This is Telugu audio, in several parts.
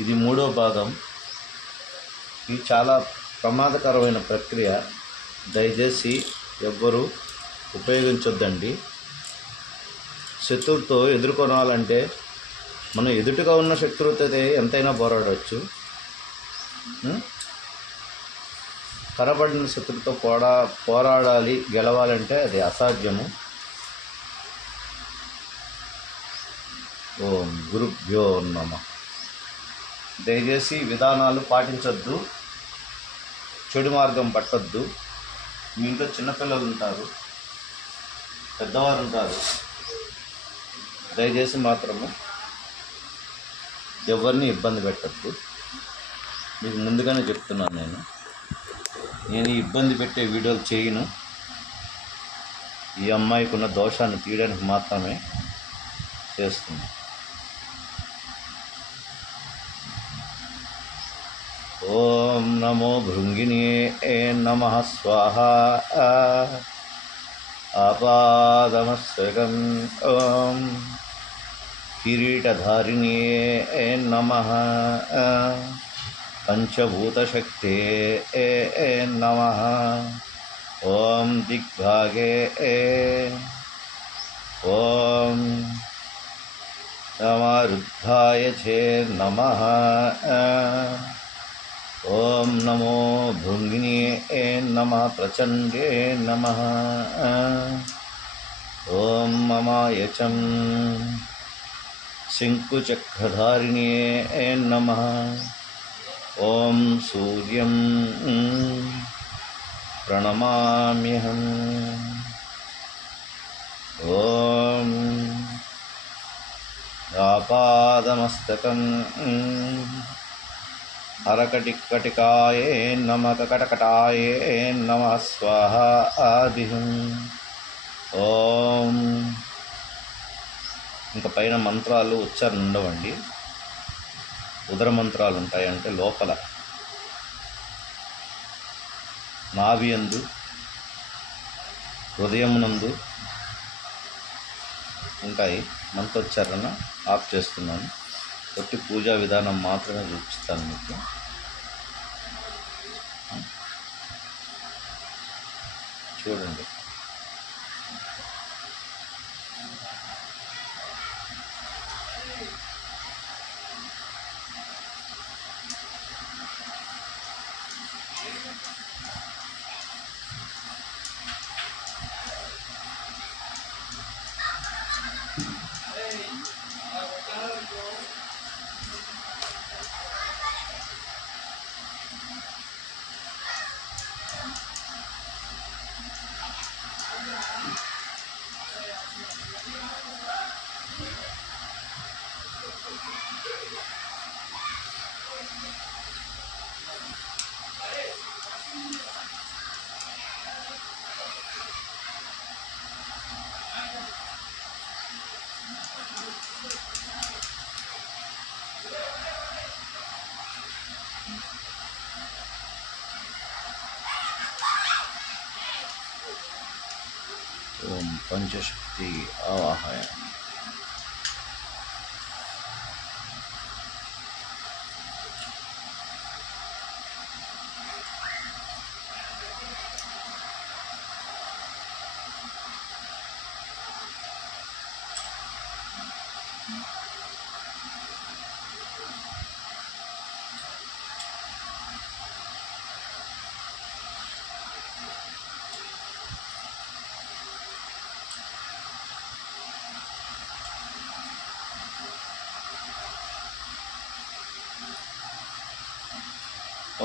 ఇది మూడో భాగం. ఇది చాలా ప్రమాదకరమైన ప్రక్రియ. దయచేసి ఎవ్వరూ ఉపయోగించొద్దండి. శత్రువుతో ఎదుర్కొనాలంటే మనం ఎదుటిగా ఉన్న శత్రువుతో ఎంతైనా పోరాడవచ్చు. కనబడిన శత్రువుతో పోరాడాలి, గెలవాలంటే అది అసాధ్యము. ఓం గురుభ్యో నమః. దయచేసి విధానాలు పాటించొద్దు, చెడు మార్గం పట్టొద్దు. మీ ఇంట్లో చిన్నపిల్లలు ఉంటారు, పెద్దవారు ఉంటారు. దయచేసి మాత్రము ఎవరిని ఇబ్బంది పెట్టద్దు. మీకు ముందుగానే చెప్తున్నాను. నేను ఈ ఇబ్బంది పెట్టే వీడియోలు చేయను. ఈ అమ్మాయికి ఉన్న దోషాన్ని తీయడానికి మాత్రమే చేస్తున్నాను. ఓం నమో భృంగిణ్యే నమః స్వాహా. ఆపాదమస్తకం. ఓం కిరీటధారిణ్యే నమః. పంచభూతశక్తే నమః. ఓం దిగ్భాగే. ఓం సమరుద్ధాయ చే నమః. ఓం నమో భృంగిణ్యే నమః. ప్రచండే నమః. ఓం మమాయచం శంకుచక్రధారిణ్యే నమః. ఓం సూర్యం ప్రణమామ్యహం. ఓం ఆపాదమస్తకం. అరకటికటికాయే నమః. కటకటాయే నమః స్వాహా. ఆదిహం. ఓం. ఇంకా పైన మంత్రాలు ఉచ్చారణ ఉండవండి. ఉదర మంత్రాలు ఉంటాయంటే లోపల నాభియందు, హృదయమునందు ఉంటాయి. మంత్రోచ్చారణ ఆఫ్ చేస్తున్నాను. కొట్టి పూజా విధానం మాత్రమే చూపిస్తాను మీకు. చూడండి. ఓం పంచశక్తి ఆవాహయామి.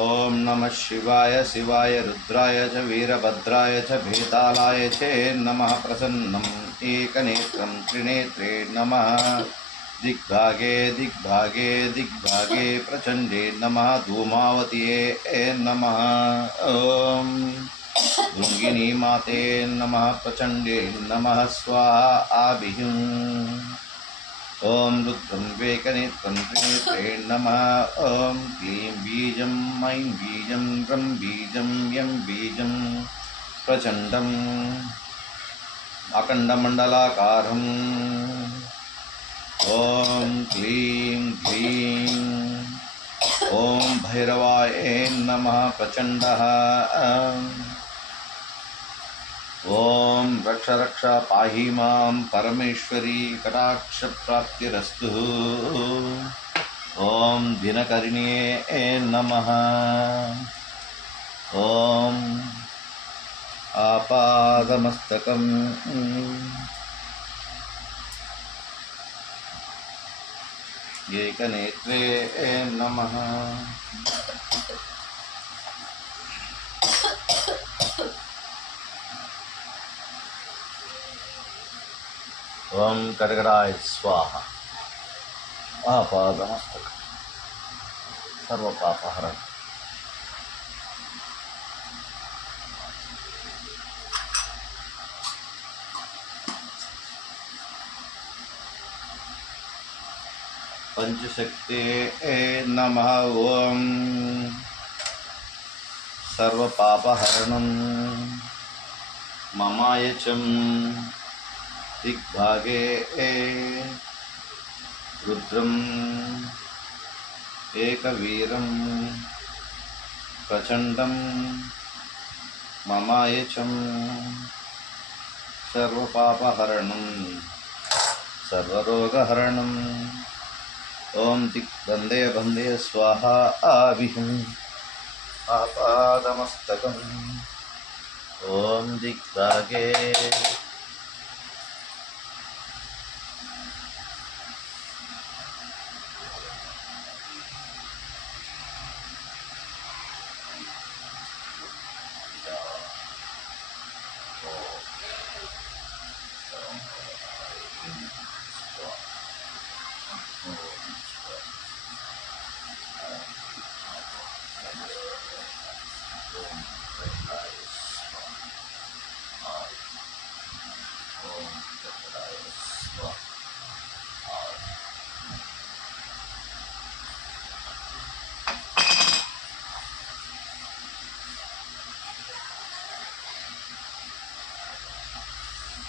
ఓం నమః శివాయ. శివాయ రుద్రాయ చ వీరభద్రాయ చ భేతాళాయ చే నమః. ప్రసన్నం ఏకనేత్రం త్రినేత్రే నమః. దిగ్భాగే దిగ్భాగే దిగ్భాగే ప్రచండే నమః. ధూమావతియే నమః. ఓం భృంగిణీ మాతే నమః. ప్రచండే నమః స్వాహా. ఆభిహం. ఓం రుద్రం వేకనేత్రం త్రినేత్రే నమః. ఓం క్లీం బీజం ఐం బీజం రం బీజం యం బీజం ప్రచండం అఖండమండలాకారం. ఓం క్లీం క్లీం ఓం భైరవాయ నమః ప్రచండః. ఓం రక్ష రక్ష పాహి మాం పరమేశ్వరీ కటాక్ష ప్రాప్తిరస్తు. ఓం దినకరిణ్యే నమః. ఓం ఆపాదమస్తకం. ఏకనేత్రే నమః. ఓం కడగడాయ స్వాహ. ఆపాదమస్తకం సర్వపాపహరం. పంచశక్తే నమః. ఓం సర్వపాపహరణం మమాయచం. దిగ్భాగే రుద్రం ఏకవీరం ప్రచండం మమాయచం. సర్వపాపహరణం సర్వరోగహరణం. ఓం దిగ్బందే బందే స్వాహ. ఆవిహం ఆపాదమస్తకం. ఓం దిగ్భాగే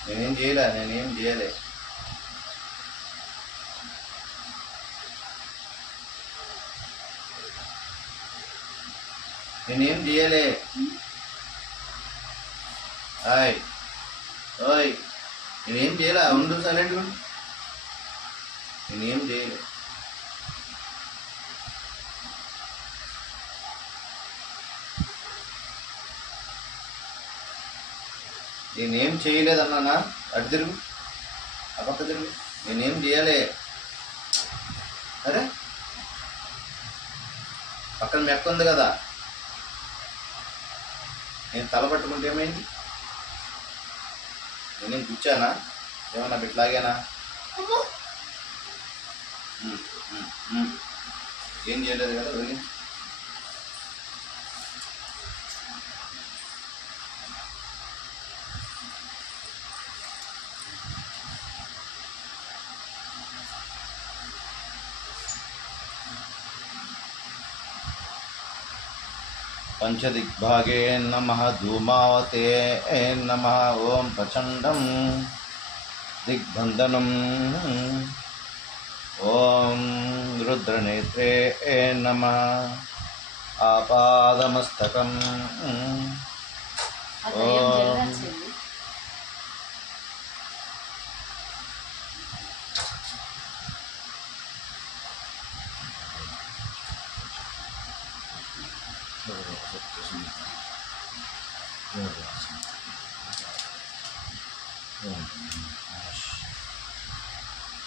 నేనేం చేయలే నేనేం చేయలే హాయ్ ఓయ్ నేనేం చేయలే. ఉండు సైలెంట్గా. నేనేం చేయలే. నేనేం చేయలేదన్నానా? అటు తిరుగు, ఆ పక్క తిరుగు. నేనేం చేయలే. అరే పక్కన మెక్క ఉంది కదా, నేను తల పట్టుకుంటే ఏమైంది? నేనేం కూర్చానా? ఏమన్నా బిట్లాగానా? ఏం చేయలేదు కదా. పంచదిగ్భాగే నమః. ధూమావతే నమః. ఓం ప్రచండం దిగ్బంధనం. ఓం రుద్రనేత్రే నమః. ఆపాదమస్తకం. ఓం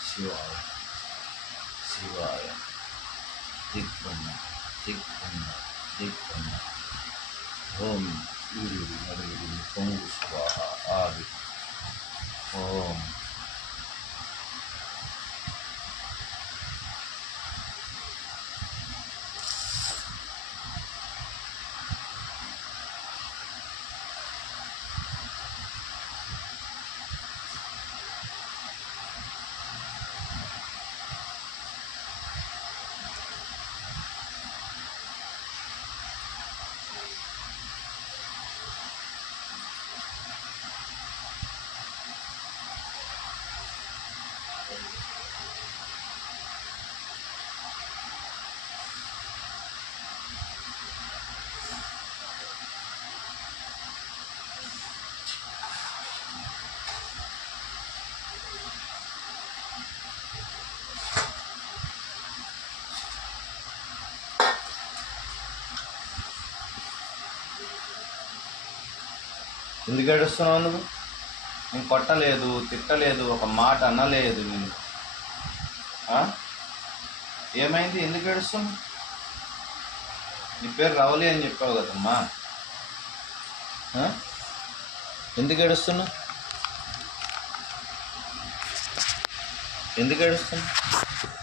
శివాయ శివాయ. దిగ్బంధ దిగ్బంధ దిగ్బంధ. ఓం ఊరి నడుగురి పొంగు స్వాహ. ఆది. ఓం ఎందుకు ఏడుస్తున్నావు నువ్వు? నేను కొట్టలేదు, తిట్టలేదు, ఒక మాట అనలేదు నేను. ఏమైంది? ఎందుకు ఏడుస్తున్నావు? నీ పేరు రవలి అని చెప్పావు కదమ్మా. ఎందుకు ఏడుస్తున్నావు? ఎందుకు ఏడుస్తున్నావు?